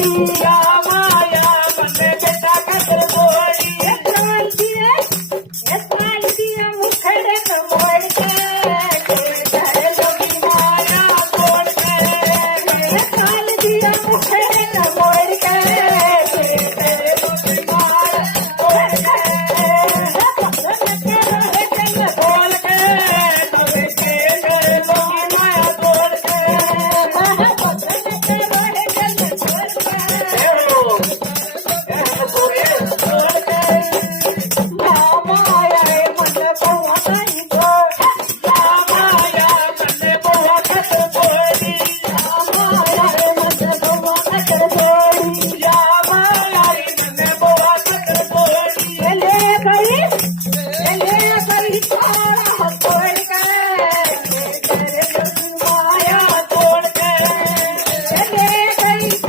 या माया बंद बेटा खातर गोडी मुखडे मोड के लगी माया तोड़ के काल दिया मुखडे मोड